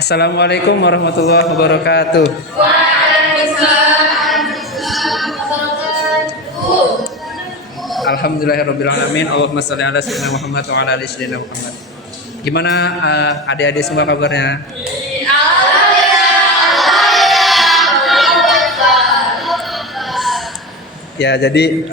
Assalamualaikum warahmatullahi wabarakatuh. Waalaikumsalam warahmatullahi wabarakatuh. Alhamdulillahirabbil alamin. Allahumma shalli ala sayyidina Muhammad wa ala ali sayyidina Muhammad. Gimana adik-adik semua kabarnya? Ya, jadi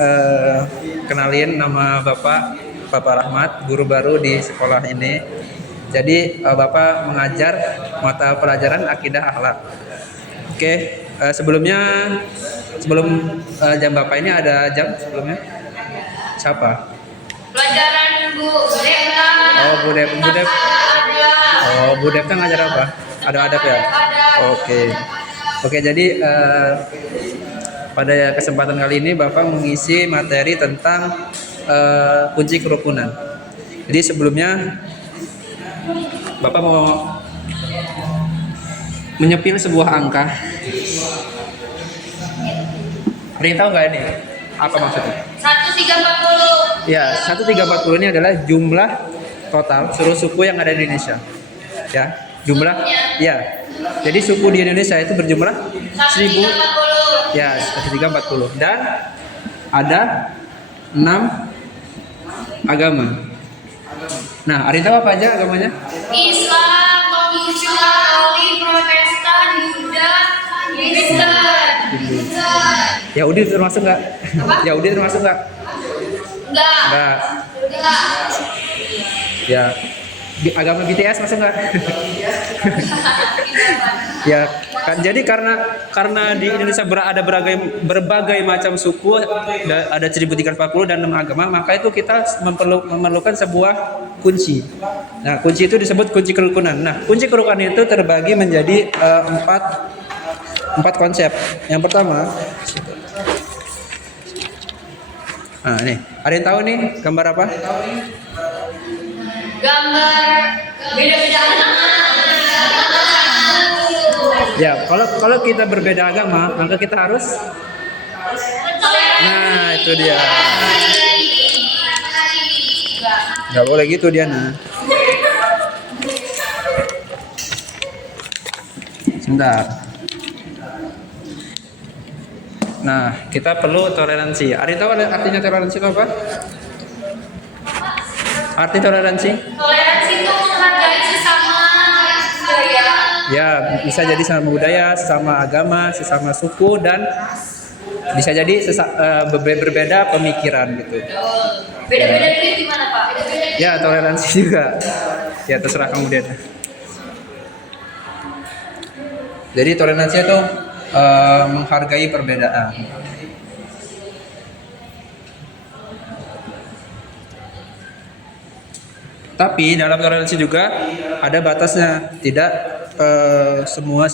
kenalin nama Bapak Rahmat, guru baru di sekolah ini. Jadi Bapak mengajar mata pelajaran akidah akhlak. Oke, sebelum jam Bapak ini ada jam sebelumnya? Siapa? Pelajaran Bu Deka. Oh, Bu Dep. Oh, Bu Dep kan ngajar apa? Ada adab ya? Oke, jadi pada kesempatan kali ini Bapak mengisi materi tentang kunci kerukunan. Jadi sebelumnya Bapak mau menyepil sebuah angka. Ada yang tahu nggak ini? Apa maksudnya? 1340. Ya, 1340 ini adalah jumlah total seluruh suku yang ada di Indonesia. Ya, jumlah. Ya. Jadi suku di Indonesia itu berjumlah 1000. 1340. Ya, 1340. Dan ada 6 agama. Nah, ada yang tahu apa aja agamanya? Islam, Konghucu, Katolik, Protestan, Buddha, Kristen. Yahudi termasuk nggak? Yahudi termasuk nggak? Enggak. Nggak. Ya. Agama BTS masuk nggak? Ya kan, jadi karena di Indonesia ada berbagai macam suku, ada 1340 dan 6 agama, maka itu kita memerlukan sebuah kunci. Nah, kunci itu disebut kunci kerukunan. Nah, kunci kerukunan itu terbagi menjadi empat konsep. Yang pertama, nah ini, ada yang tahu nih gambar apa? Gambar beda-beda agama. Ya, kalau kita berbeda agama, maka kita harus. Nah, itu dia. Nggak boleh gitu dia, nah. Sebentar. Nah, kita perlu toleransi. Ada yang tahu artinya toleransi itu apa? Arti toleransi? Toleransi itu menghargai sesama budaya. Ya, bisa jadi sesama budaya, sesama agama, sesama suku, dan bisa jadi berbeda pemikiran gitu. Beda-beda duit gimana Pak? Beda-beda. Ya, toleransi juga. Ya, terserah kamu deh. Jadi toleransi itu menghargai perbedaan. Tapi dalam toleransi juga ada batasnya. Tidak semua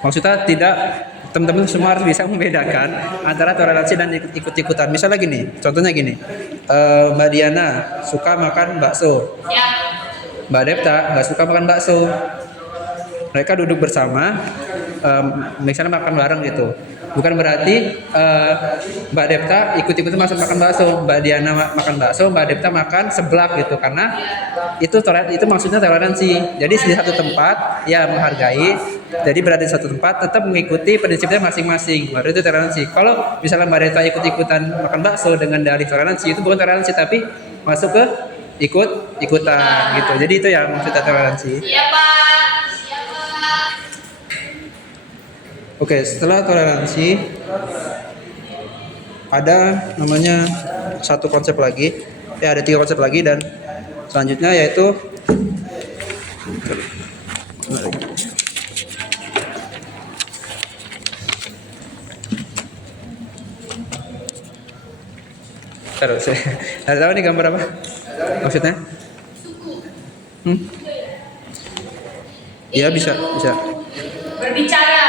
maksudnya tidak teman-teman semua harus bisa membedakan antara toleransi dan ikut-ikutan. Misalnya gini, contohnya gini, Mbak Diana suka makan bakso, Ya. Mbak Depta nggak suka makan bakso. Mereka duduk bersama, misalnya makan bareng gitu. Bukan berarti Mbak Depta ikut-ikutan makan bakso, Mbak Diana makan bakso, Mbak Depta makan seblak gitu, karena itu maksudnya toleransi. Jadi di satu tempat ya menghargai. Jadi berada di satu tempat tetap mengikuti prinsipnya masing-masing. Baru itu toleransi. Kalau misalnya Mbak Depta ikut-ikutan makan bakso dengan dalih toleransi, itu bukan toleransi tapi masuk ke ikut-ikutan gitu. Jadi itu yang maksudnya toleransi. Iya Pak. Oke, setelah toleransi ada namanya satu konsep lagi. Ya, ada 3 konsep lagi, dan selanjutnya yaitu terus. Ada tahu nih gambar apa? Maksudnya? Ya, bisa. Berbicara.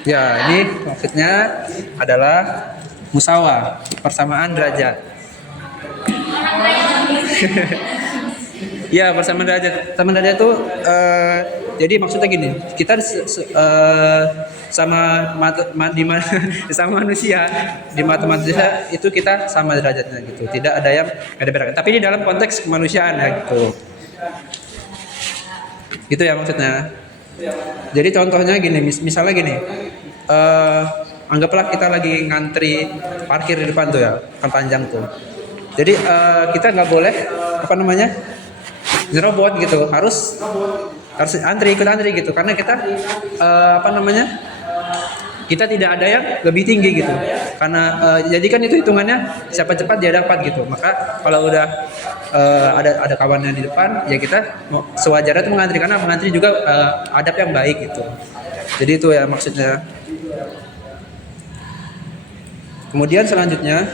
Ya, ini maksudnya adalah musyawarah, persamaan derajat. Ya, persamaan derajat. Persamaan derajat itu jadi maksudnya gini, kita sama sama manusia di mata manusia itu kita sama derajatnya gitu. Tidak ada yang beda-beda. Tapi di dalam konteks kemanusiaan ya gitu. Itu ya maksudnya. Jadi contohnya gini, misalnya gini, anggaplah kita lagi ngantri parkir di depan tuh ya, kan panjang tuh. Jadi kita nggak boleh apa namanya nyerobot gitu, harus ikut antri gitu, karena kita apa namanya kita tidak ada yang lebih tinggi gitu, karena jadi kan itu hitungannya siapa cepat dia dapat gitu. Maka kalau udah ada kawannya di depan, ya kita sewajarnya itu mengantri, karena mengantri juga adab yang baik gitu. Jadi itu ya maksudnya. Kemudian selanjutnya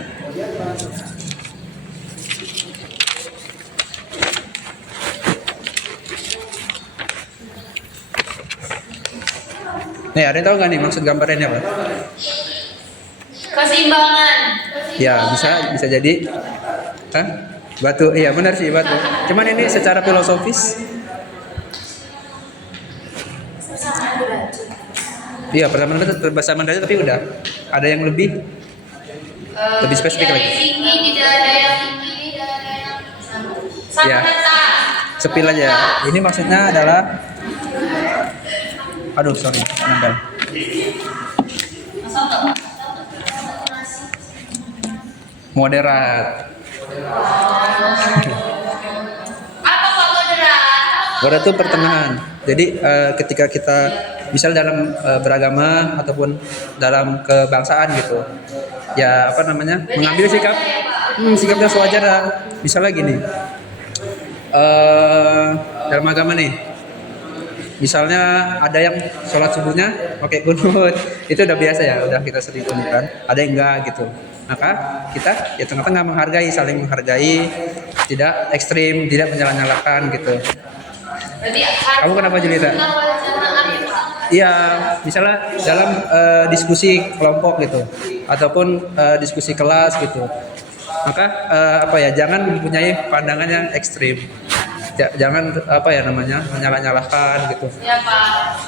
nih, ada yang tahu nggak nih maksud gambarnya apa? Keseimbangan. Ya bisa jadi Hah? Batu, iya benar sih batu. Cuman ini secara filosofis, iya persamaan derajat, tapi udah ada yang lebih spesifik Tidak ada lagi. yang tinggi, tidak ada yang tinggi, tidak ada yang sama Ya. rata. Sepil aja. Ini maksudnya adalah, aduh sorry, nempel. Moderat. Apa Pak moderat? Moderat itu pertengahan. Jadi ketika kita misal dalam beragama ataupun dalam kebangsaan gitu, ya apa namanya mengambil sikap yang sewajarnya. Misalnya gini, dalam agama nih, misalnya ada yang sholat subuhnya pakai kunut, itu udah biasa ya, udah kita sering temukan. Ada yang enggak gitu, maka kita ya tengah-tengah menghargai, saling menghargai, tidak ekstrim, tidak menyalah-nyalahkan gitu. Berarti Kamu kenapa Julita? Iya, misalnya dalam diskusi kelompok gitu, ataupun diskusi kelas gitu, maka apa ya, jangan mempunyai pandangan yang ekstrim. Jangan apa ya namanya menyalah-nyalahkan gitu. Ya Pak.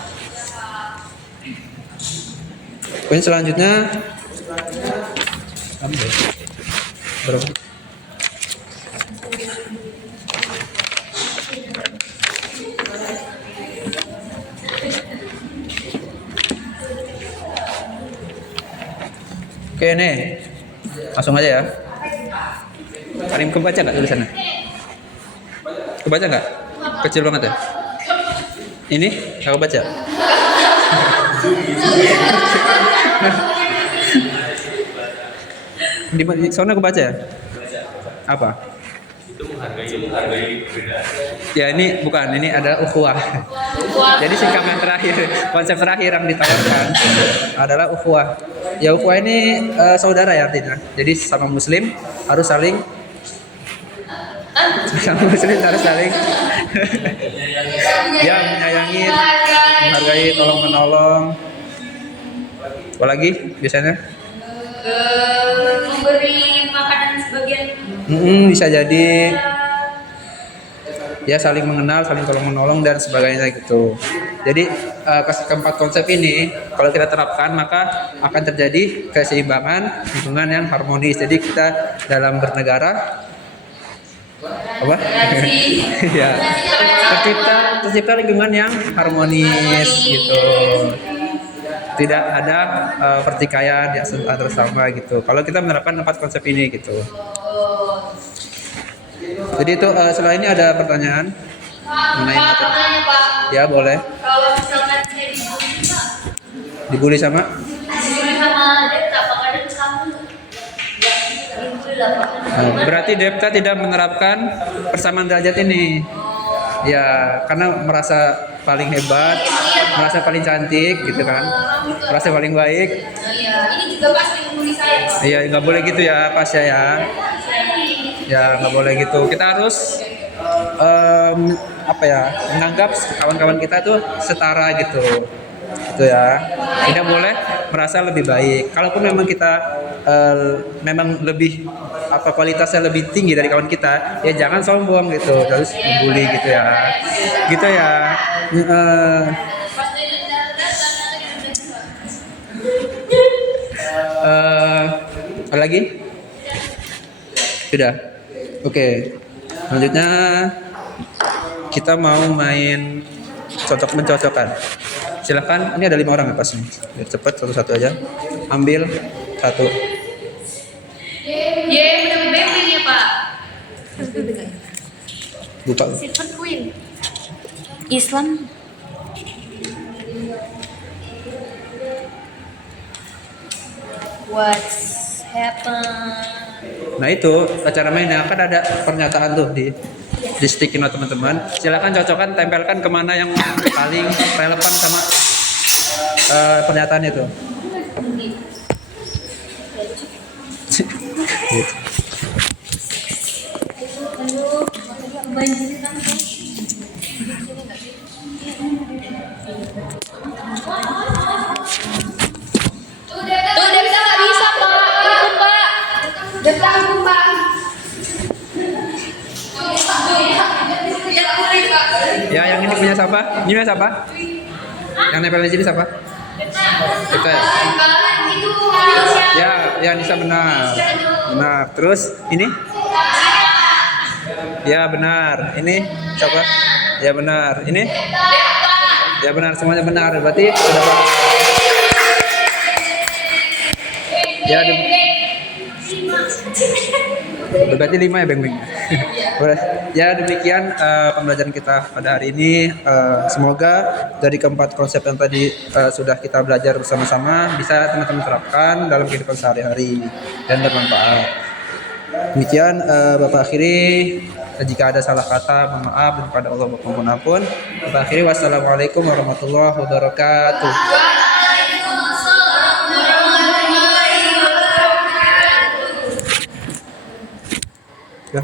Poin selanjutnya berapa? Oke nih, langsung aja ya. Karim kebaca nggak tulisannya? Kebaca nggak? Kecil banget ya. Ini nggak kebaca. Di sana kebaca ya? Apa? Ya ini bukan, ini ada ukhuwah. Jadi singkatan terakhir, konsep terakhir yang ditawarkan adalah ukhuwah. Ya ukhuwah ini saudara ya artinya. Jadi sama muslim harus saling ya menyayangi, menghargai, tolong menolong. Apalagi biasanya? Memberi makanan sebagian. Bisa jadi ya saling mengenal, saling tolong menolong dan sebagainya gitu. Jadi keempat konsep ini kalau kita terapkan maka akan terjadi keseimbangan lingkungan yang harmonis. Jadi kita dalam bernegara apa? Ya, tercipta lingkungan yang harmonis gitu. Tidak ada pertikaian di antara sesama gitu. Kalau kita menerapkan 4 konsep ini gitu. Jadi itu setelah ini ada pertanyaan mengenai Pak, pertanyaan Pak. Ya boleh. Kalau misalkan saya dibully Pak, Dibully sama? dibully sama Depta, apakah Depta kamu? Itu lah Pak. Berarti Depta tidak menerapkan persamaan derajat ini. Ya, karena merasa paling hebat, merasa paling cantik gitu kan, merasa paling baik. Iya, ini juga pasti membuli saya Pak. Iya, nggak boleh gitu ya, pas ya. Ya, nggak boleh gitu. Kita harus apa ya, menganggap kawan-kawan kita tuh setara gitu. Gitu ya. Tidak boleh merasa lebih baik. Kalaupun memang kita memang lebih apa kualitasnya lebih tinggi dari kawan kita, ya jangan sombong gitu, terus membuli gitu ya. Gitu ya. Apa lagi? Sudah. Oke. Selanjutnya kita mau main mencocokkan. Silakan, ini ada 5 orang ya pas nih. Biar cepet satu-satu aja. Ambil satu. Udah bebek ya Pak. Buka. Silver Queen. Islam. What's happened? Nah itu cara mainnya kan ada pernyataan tuh di stick note teman-teman. Silakan cocokkan, tempelkan kemana yang paling relevan sama pernyataan itu. Banjir kamu. Tuh Devta nggak bisa Pak. Ikut Pak. Devta ikut Pak. Ya yang ini punya siapa? Ini punya siapa? Yang nempel di sini siapa? Kita. Ya Nisa benar. Benar. Terus ini? Ya benar. Ini siapa? Ya benar. Ini? Ya benar, semuanya benar. Berarti sudah paham. Ya berarti 5 ya Beng Beng. Ya demikian pembelajaran kita pada hari ini. Semoga dari keempat konsep yang tadi sudah kita belajar bersama-sama bisa teman-teman terapkan dalam kehidupan sehari-hari dan bermanfaat. Demikian Bapak akhiri. Jika ada salah kata, mohon maaf, dan kepada Allah mohon ampun. Bapak akhiri, wassalamualaikum warahmatullahi wabarakatuh. Ya.